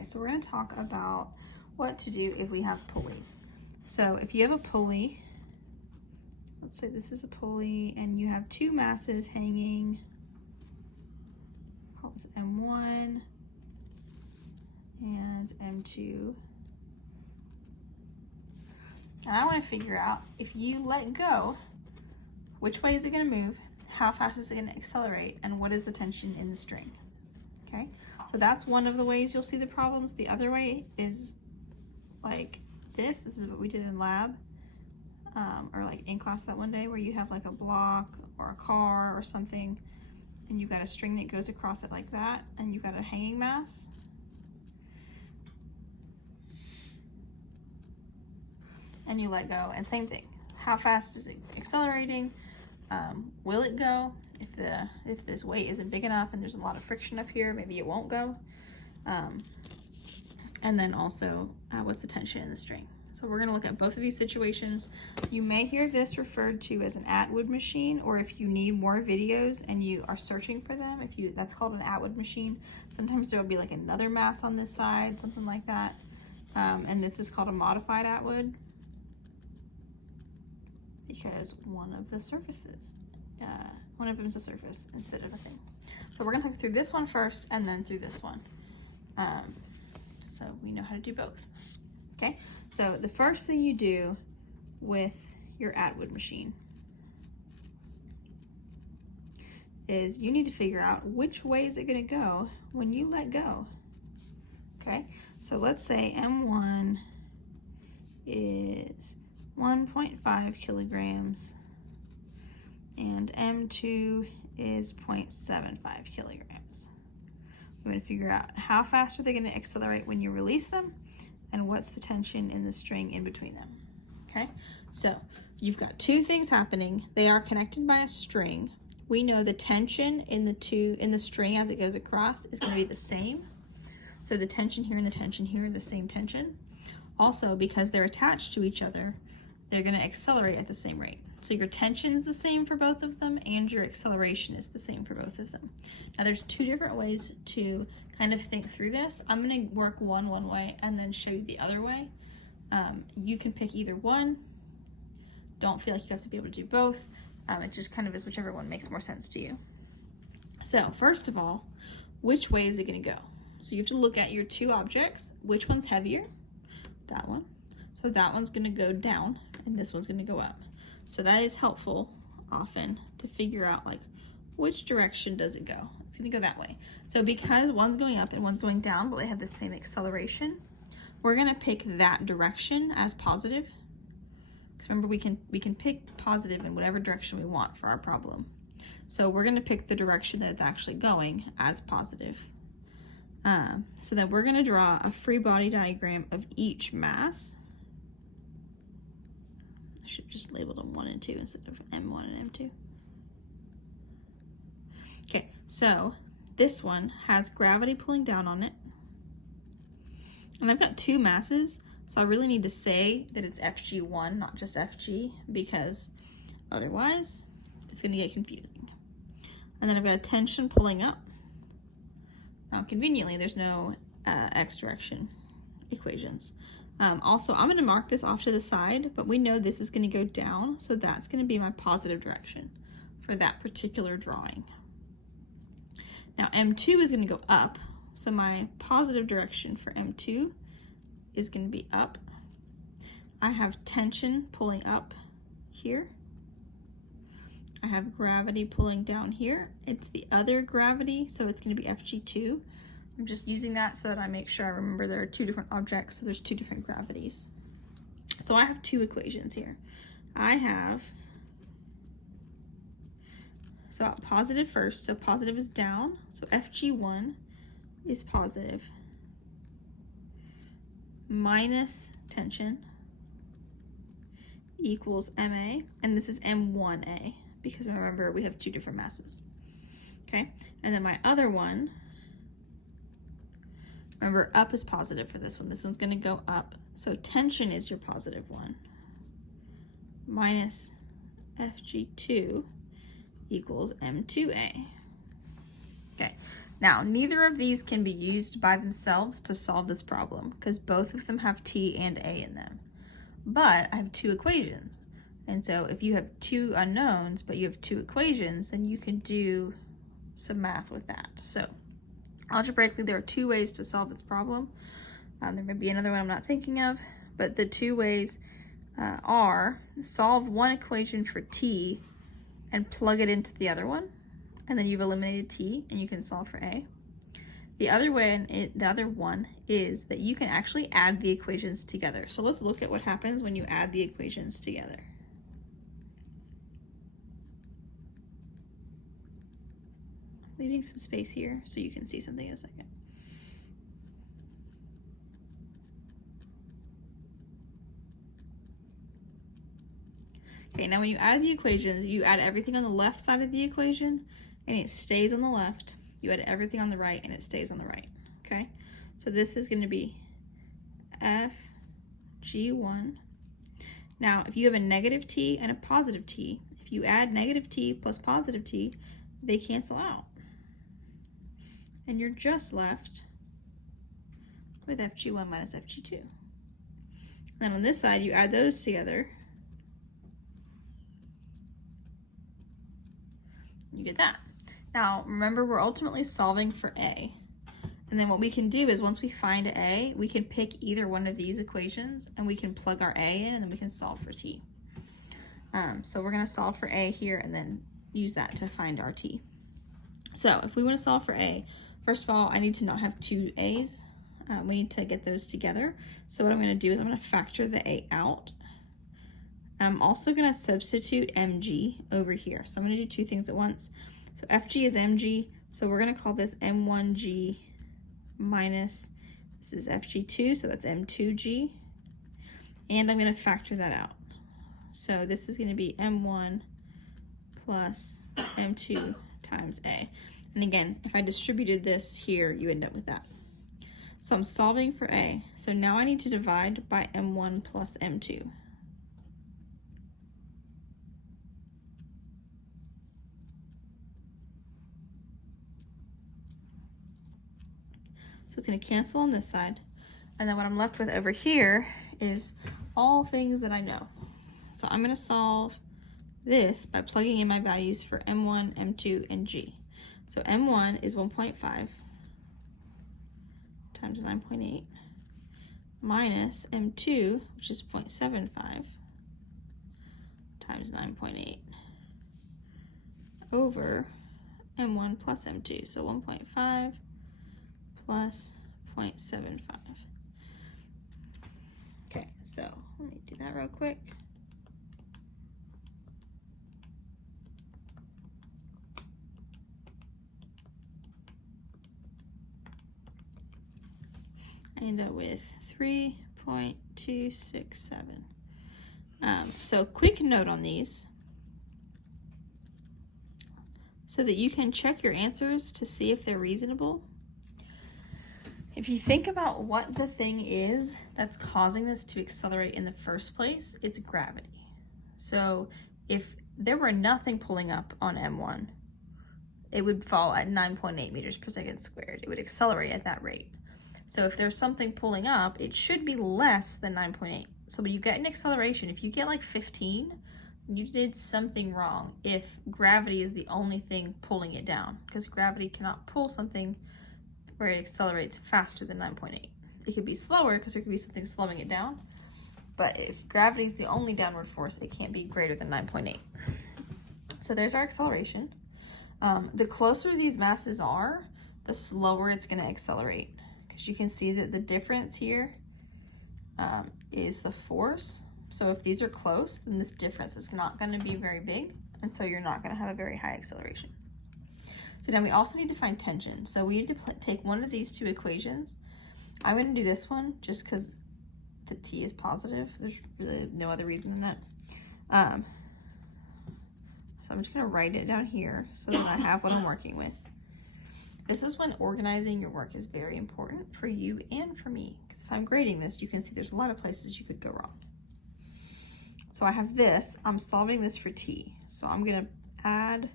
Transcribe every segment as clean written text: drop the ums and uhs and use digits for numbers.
Okay, so we're going to talk about what to do if we have pulleys. So if you have a pulley, let's say this is a pulley, and you have two masses hanging, call this M1 and M2. And I want to figure out, if you let go, which way is it going to move, how fast is it going to accelerate, and what is the tension in the string. Okay, so that's one of the ways you'll see the problems. The other way is like this. This is what we did in lab, or like in class that one day, where you have like a block or a car or something, and you've got a string that goes across it like that, and you've got a hanging mass. And you let go, and same thing. How fast is it accelerating? Will it go? If this weight isn't big enough and there's a lot of friction up here, maybe it won't go. And then also, what's the tension in the string? So we're gonna look at both of these situations. You may hear this referred to as an Atwood machine, or if you need more videos and you are searching for them, that's called an Atwood machine. Sometimes there will be like another mass on this side, something like that. And this is called a modified Atwood, because one of them is a surface instead of a thing. So we're gonna talk through this one first and then through this one. So we know how to do both. Okay, so the first thing you do with your Atwood machine is you need to figure out which way is it gonna go when you let go. Okay, so let's say M1 is 1.5 kilograms and M2 is 0.75 kilograms. We're going to figure out how fast are they going to accelerate when you release them, and what's the tension in the string in between them. Okay, so you've got two things happening. They are connected by a string. We know the tension in the string as it goes across is going to be the same. So the tension here and the tension here are the same tension. Also, because they're attached to each other, they're going to accelerate at the same rate. So your tension is the same for both of them, and your acceleration is the same for both of them. Now there's two different ways to kind of think through this. I'm going to work one way and then show you the other way. You can pick either one. Don't feel like you have to be able to do both. It just kind of is whichever one makes more sense to you. So first of all, which way is it going to go? So you have to look at your two objects. Which one's heavier? That one. So that one's going to go down and this one's going to go up. So that is helpful often to figure out like which direction does it go. It's going to go that way. So because one's going up and one's going down, but they have the same acceleration, we're going to pick that direction as positive. Because remember, we can pick positive in whatever direction we want for our problem. So we're going to pick the direction that it's actually going as positive. So then we're going to draw a free body diagram of each mass. I should have just labeled them 1 and 2 instead of M1 and M2. Okay, so this one has gravity pulling down on it. And I've got two masses, so I really need to say that it's FG1, not just FG, because otherwise it's going to get confusing. And then I've got a tension pulling up. Now, conveniently, there's no x direction equations. Also, I'm going to mark this off to the side, but we know this is going to go down, so that's going to be my positive direction for that particular drawing. Now, M2 is going to go up, so my positive direction for M2 is going to be up. I have tension pulling up here. I have gravity pulling down here. It's the other gravity, so it's going to be FG2. I'm just using that so that I make sure I remember there are two different objects, so there's two different gravities. So I have two equations here. I have, so positive first, so positive is down, so FG1 is positive minus tension equals MA, and this is M1A, because remember we have two different masses. Okay, and then my other one, remember up is positive for this one. This one's going to go up, so tension is your positive one minus FG2 equals M2A. Okay, Now, neither of these can be used by themselves to solve this problem because both of them have t and a in them. But I have two equations. And so if you have two unknowns, but you have two equations, then you can do some math with that. So algebraically, there are two ways to solve this problem. There may be another one I'm not thinking of, but the two ways are solve one equation for t and plug it into the other one, and then you've eliminated t and you can solve for a. The other one is that you can actually add the equations together. So let's look at what happens when you add the equations together. Leaving some space here so you can see something in a second. Okay, now when you add the equations, you add everything on the left side of the equation and it stays on the left. You add everything on the right and it stays on the right, okay? So this is going to be FG1. Now, if you have a negative t and a positive t, if you add negative t plus positive t, they cancel out. And you're just left with FG1 minus FG2. And then on this side, you add those together. You get that. Now, remember, we're ultimately solving for a. And then what we can do is once we find a, we can pick either one of these equations and we can plug our a in and then we can solve for t. So we're going to solve for a here and then use that to find our t. So if we want to solve for a, first of all, I need to not have two a's. We need to get those together. So what I'm going to do is I'm going to factor the a out. I'm also going to substitute mg over here. So I'm going to do two things at once. So fg is mg, so we're going to call this m1g minus, this is fg2, so that's m2g. And I'm going to factor that out. So this is going to be m1 plus m2 times a. And again, if I distributed this here, you end up with that. So I'm solving for a. So now I need to divide by m1 plus m2. So it's going to cancel on this side. And then what I'm left with over here is all things that I know. So I'm going to solve this by plugging in my values for m1, m2, and g. So m1 is 1.5 times 9.8 minus m2, which is 0.75 times 9.8 over m1 plus m2. So 1.5 plus 0.75. Okay, so let me do that real quick. I end up with 3.267. So quick note on these, so that you can check your answers to see if they're reasonable. If you think about what the thing is that's causing this to accelerate in the first place, it's gravity. So if there were nothing pulling up on M1, it would fall at 9.8 meters per second squared. It would accelerate at that rate. So if there's something pulling up, it should be less than 9.8. So when you get an acceleration, if you get like 15, you did something wrong if gravity is the only thing pulling it down, because gravity cannot pull something where it accelerates faster than 9.8. It could be slower because there could be something slowing it down, but if gravity is the only downward force, it can't be greater than 9.8. So there's our acceleration. The closer these masses are, the slower it's going to accelerate, because you can see that the difference here is the force. So if these are close, then this difference is not going to be very big, and so you're not going to have a very high acceleration. So now we also need to find tension. So we need to take one of these two equations. I'm going to do this one just because the t is positive. There's really no other reason than that. So I'm just going to write it down here so that I have what I'm working with. This is when organizing your work is very important for you and for me, because if I'm grading this, you can see there's a lot of places you could go wrong. So I have this. I'm solving this for t. So I'm going to add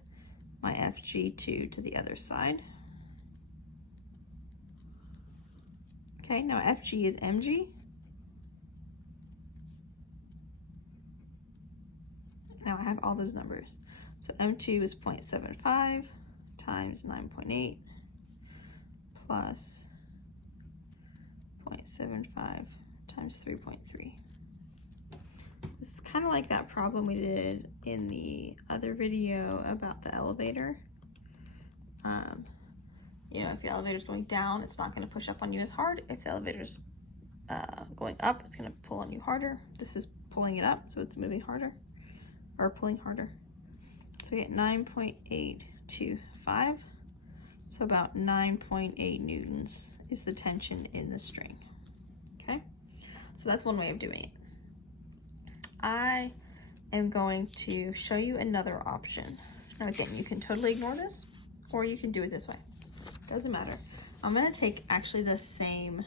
my FG2 to the other side. Okay, now FG is mg. Now I have all those numbers. So M2 is 0.75 times 9.8 plus 0.75 times 3.3. This is kind of like that problem we did in the other video about the elevator. You know, if the elevator's going down, it's not going to push up on you as hard. If the elevator's going up, it's going to pull on you harder. This is pulling it up, so it's moving harder, or pulling harder. So we get 9.825. So about 9.8 newtons is the tension in the string. Okay, so that's one way of doing it. I am going to show you another option. Now again, you can totally ignore this, or you can do it this way. Doesn't matter. I'm going to take actually the same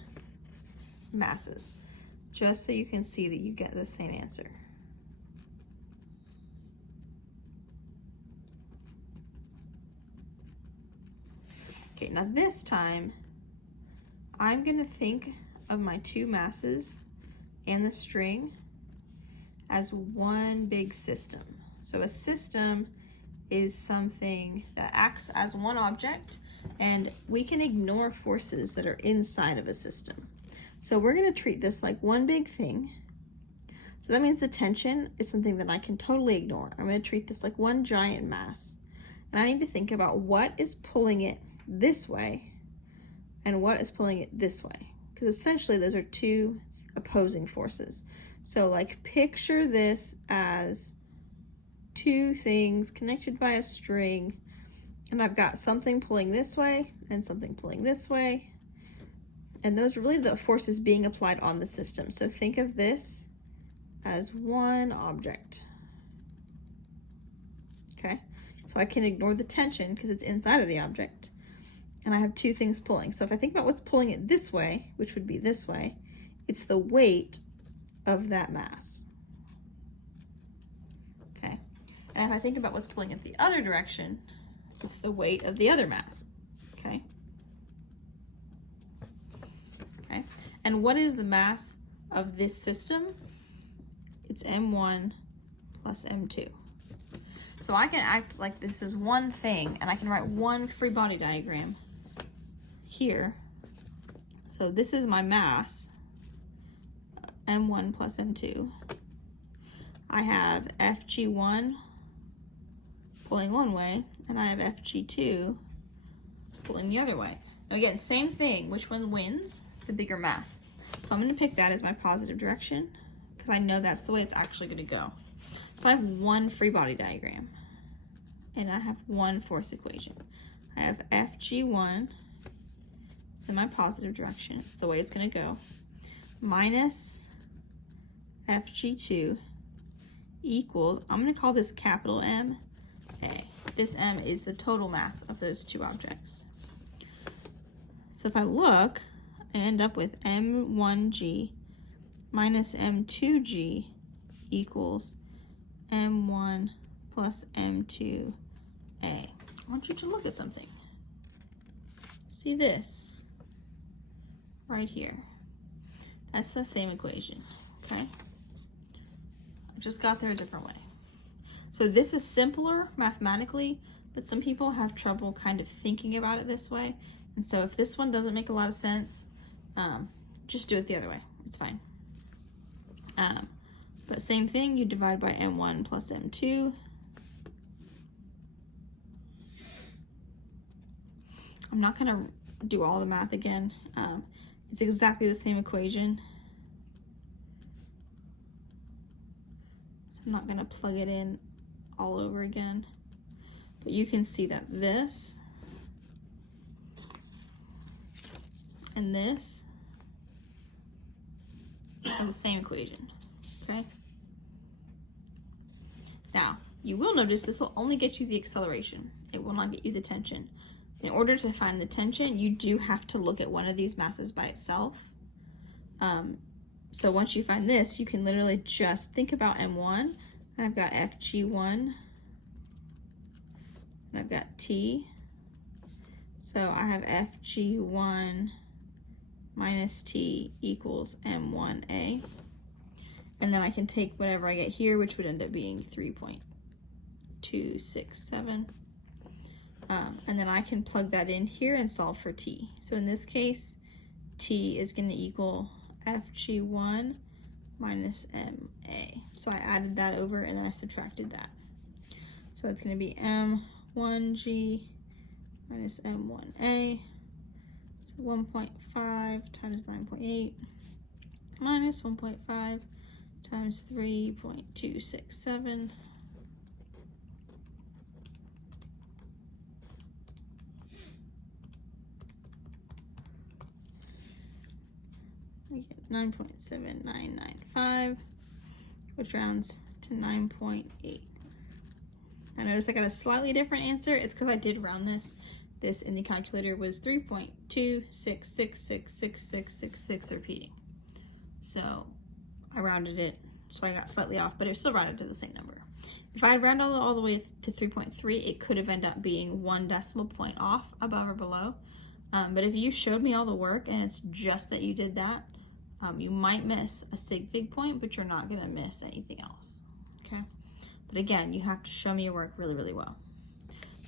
masses, just so you can see that you get the same answer. Okay, now this time, I'm going to think of my two masses and the string as one big system. So a system is something that acts as one object, and we can ignore forces that are inside of a system. So we're going to treat this like one big thing. So that means the tension is something that I can totally ignore. I'm going to treat this like one giant mass. And I need to think about what is pulling it this way and what is pulling it this way. Because essentially those are two opposing forces. So like picture this as two things connected by a string, and I've got something pulling this way and something pulling this way. And those are really the forces being applied on the system. So think of this as one object. Okay, so I can ignore the tension because it's inside of the object. And I have two things pulling. So if I think about what's pulling it this way, which would be this way, it's the weight of that mass. Okay, and if I think about what's pulling it the other direction, it's the weight of the other mass. Okay. Okay, and what is the mass of this system? It's M1 plus M2. So I can act like this is one thing, and I can write one free body diagram here. So this is my mass, M1 plus M2. I have FG1 pulling one way, and I have FG2 pulling the other way. Now again, same thing, which one wins? The bigger mass. So I'm going to pick that as my positive direction because I know that's the way it's actually going to go. So I have one free body diagram and I have one force equation. I have FG1, it's in my positive direction, it's the way it's going to go, minus FG2 equals, I'm going to call this capital M A. This M is the total mass of those two objects. So if I look, I end up with M1G minus M2G equals M1 plus M2A. I want you to look at something. See this right here. That's the same equation, okay? I just got there a different way. So this is simpler mathematically, but some people have trouble kind of thinking about it this way. And so if this one doesn't make a lot of sense, just do it the other way. It's fine. But same thing, you divide by M1 plus M2. I'm not going to do all the math again. It's exactly the same equation. So I'm not going to plug it in all over again. But you can see that this and this are the same equation, okay? Now, you will notice this will only get you the acceleration. It will not get you the tension. In order to find the tension, you do have to look at one of these masses by itself. So once you find this, you can literally just think about M1, and I've got FG1, and I've got T. So I have FG1 minus T equals M1A. And then I can take whatever I get here, which would end up being 3.267. And then I can plug that in here and solve for T. So in this case, T is going to equal FG1 minus MA. So I added that over and then I subtracted that. So it's going to be M1G minus M1A. So 1.5 times 9.8 minus 1.5 times 3.267. I get 9.7995, which rounds to 9.8. I notice I got a slightly different answer. It's because I did round this. This in the calculator was 3.26666666 repeating. So I rounded it, so I got slightly off, but it still rounded to the same number. If I had rounded all the way to 3.3, it could have ended up being 1 decimal point off, above or below. But if you showed me all the work and it's just that you did that, you might miss a sig fig point, but you're not going to miss anything else. Okay? But again, you have to show me your work really, really well.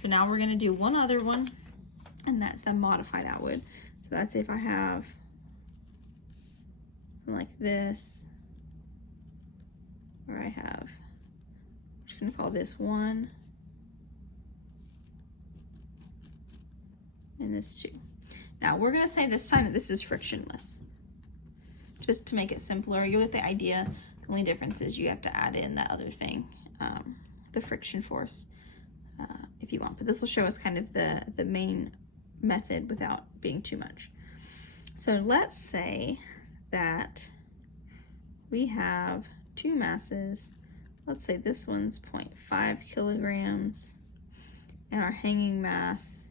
So now we're going to do one other one, and that's the modified Atwood. So that's if I have something like this, where I have, I'm just going to call this 1 and this 2. Now we're going to say this time that this is frictionless, just to make it simpler. You'll get the idea. The only difference is you have to add in that other thing, the friction force, if you want. But this will show us kind of the main method without being too much. So let's say that we have 2 masses. Let's say this one's 0.5 kilograms, and our hanging mass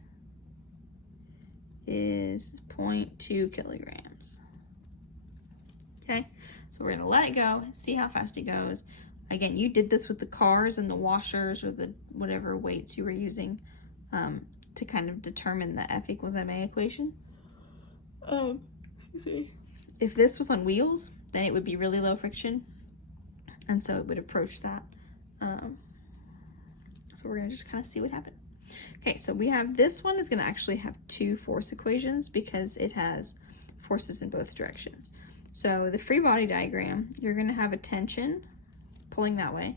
is 0.2 kilograms. Okay, so we're gonna let it go, see how fast it goes. Again, you did this with the cars and the washers or the whatever weights you were using to kind of determine the F equals MA equation. If this was on wheels, then it would be really low friction, and so it would approach that. So we're gonna just kind of see what happens. Okay, so we have this one is gonna actually have 2 force equations because it has forces in both directions. So the free body diagram, you're gonna have a tension pulling that way.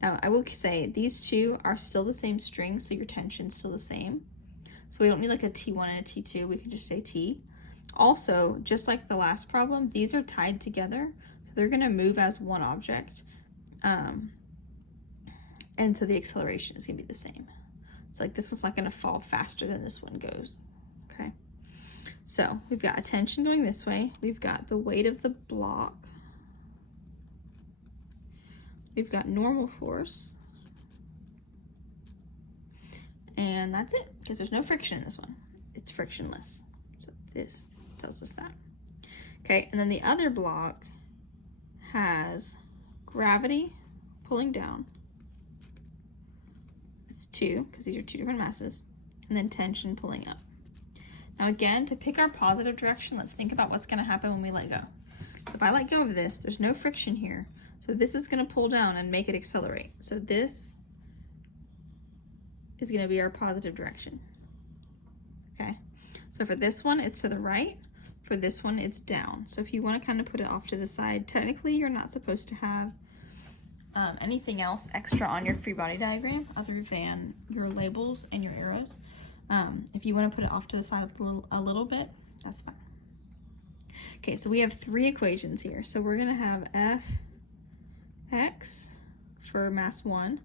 Now I will say these 2 are still the same string, so your tension's still the same. So we don't need like a T1 and a T2, we can just say T. Also, just like the last problem, these are tied together, so they're gonna move as one object. And so the acceleration is gonna be the same. So like this one's not gonna fall faster than this one goes, okay? So we've got a tension going this way. We've got the weight of the block. We've got normal force. And that's it, because there's no friction in this one. It's frictionless. So this tells us that. Okay, and then the other block has gravity pulling down. It's 2, because these are 2 different masses. And then tension pulling up. Now again, to pick our positive direction, let's think about what's gonna happen when we let go. So if I let go of this, there's no friction here. So this is gonna pull down and make it accelerate. So this is gonna be our positive direction, okay? So for this one, it's to the right. For this one, it's down. So if you wanna kind of put it off to the side, technically you're not supposed to have anything else extra on your free body diagram other than your labels and your arrows. If you want to put it off to the side a little bit, that's fine. Okay, so we have 3 equations here. So we're going to have Fx for mass 1.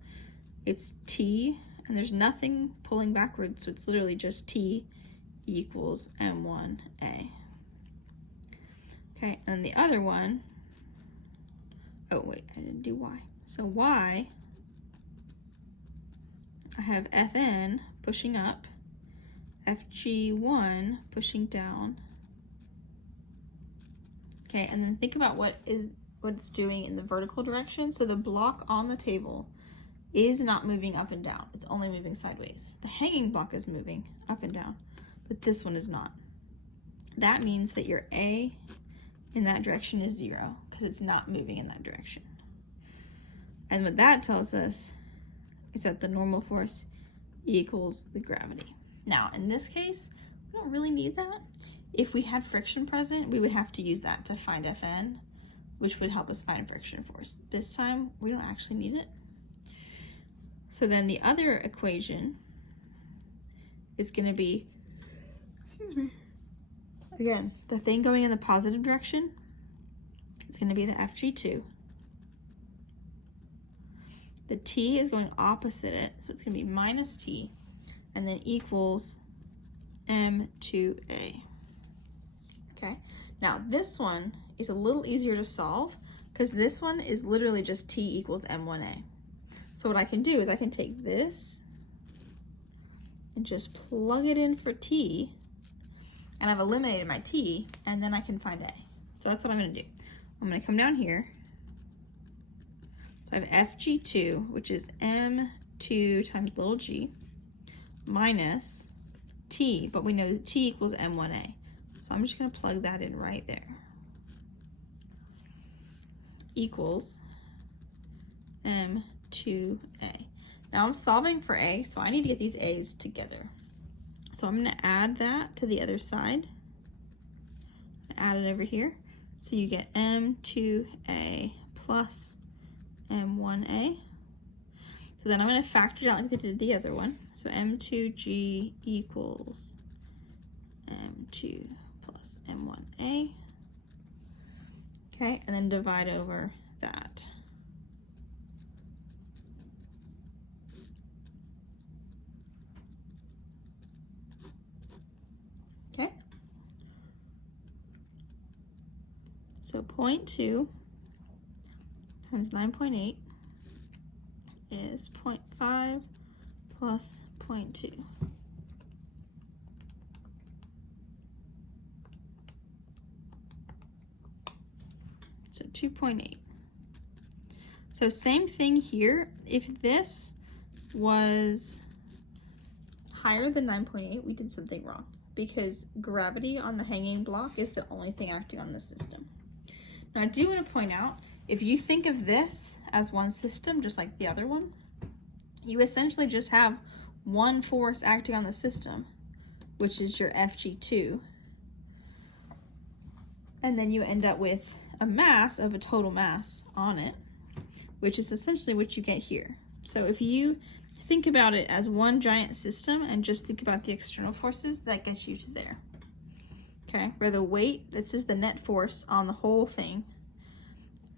It's T, and there's nothing pulling backwards, so it's literally just T equals M1A. Okay, and the other one, oh wait, I didn't do Y. So Y, I have Fn pushing up, Fg1 pushing down. Okay, and then think about what it's doing in the vertical direction. So the block on the table is not moving up and down. It's only moving sideways. The hanging block is moving up and down, but this one is not. that means that your A in that direction is 0 because it's not moving in that direction. And what that tells us is that the normal force equals the gravity. Now, in this case, we don't really need that. If we had friction present, we would have to use that to find Fn, which would help us find friction force. This time, we don't actually need it. So then the other equation is going to be, excuse me, again, the thing going in the positive direction is going to be the Fg2. The T is going opposite it, so it's going to be minus T, and then equals M2A. Okay, now this one is a little easier to solve because this one is literally just T equals M1A. So what I can do is I can take this and just plug it in for T, and I've eliminated my T, and then I can find A. So that's what I'm going to do. I'm going to come down here. So I have Fg2, which is M2 times little g, minus T, but we know that T equals M1A. So I'm just going to plug that in right there. Equals M2A. Now I'm solving for A, so I need to get these A's together. So I'm going to add that to the other side. Add it over here. So you get M2A plus M1A. So then I'm going to factor it out like I did the other one. So M2G equals M2 plus M1A. Okay, and then divide over that. Okay. So 0.2 times 9.8 is 0.5 plus 0.2. So 2.8. So same thing here. If this was higher than 9.8, we did something wrong because gravity on the hanging block is the only thing acting on the system. Now I do want to point out, if you think of this as one system, just like the other one, you essentially just have one force acting on the system, which is your Fg2, and then you end up with a mass of a total mass on it, which is essentially what you get here. So if you think about it as one giant system and just think about the external forces, that gets you to there. Okay, where the weight, this is the net force on the whole thing,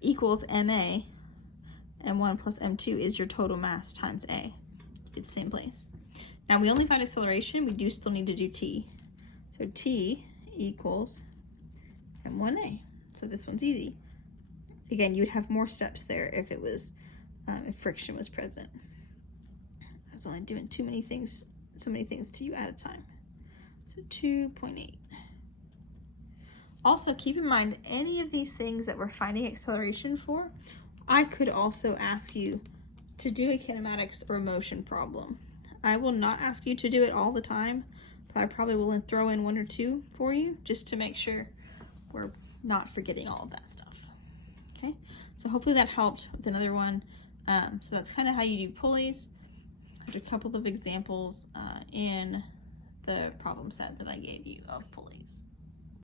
equals MA, M1 plus M2 is your total mass times A. It's the same place. Now we only found acceleration, we do still need to do T. So T equals M1A. So this one's easy. Again, you would have more steps there if it was, if friction was present. I was only doing too many things, so many things to you at a time. So 2.8. Also, keep in mind, any of these things that we're finding acceleration for, I could also ask you to do a kinematics or motion problem. I will not ask you to do it all the time, but I probably will throw in one or two for you just to make sure we're not forgetting all of that stuff. Okay, so hopefully that helped with another one. So that's kind of how you do pulleys. I had a couple of examples in the problem set that I gave you of pulleys.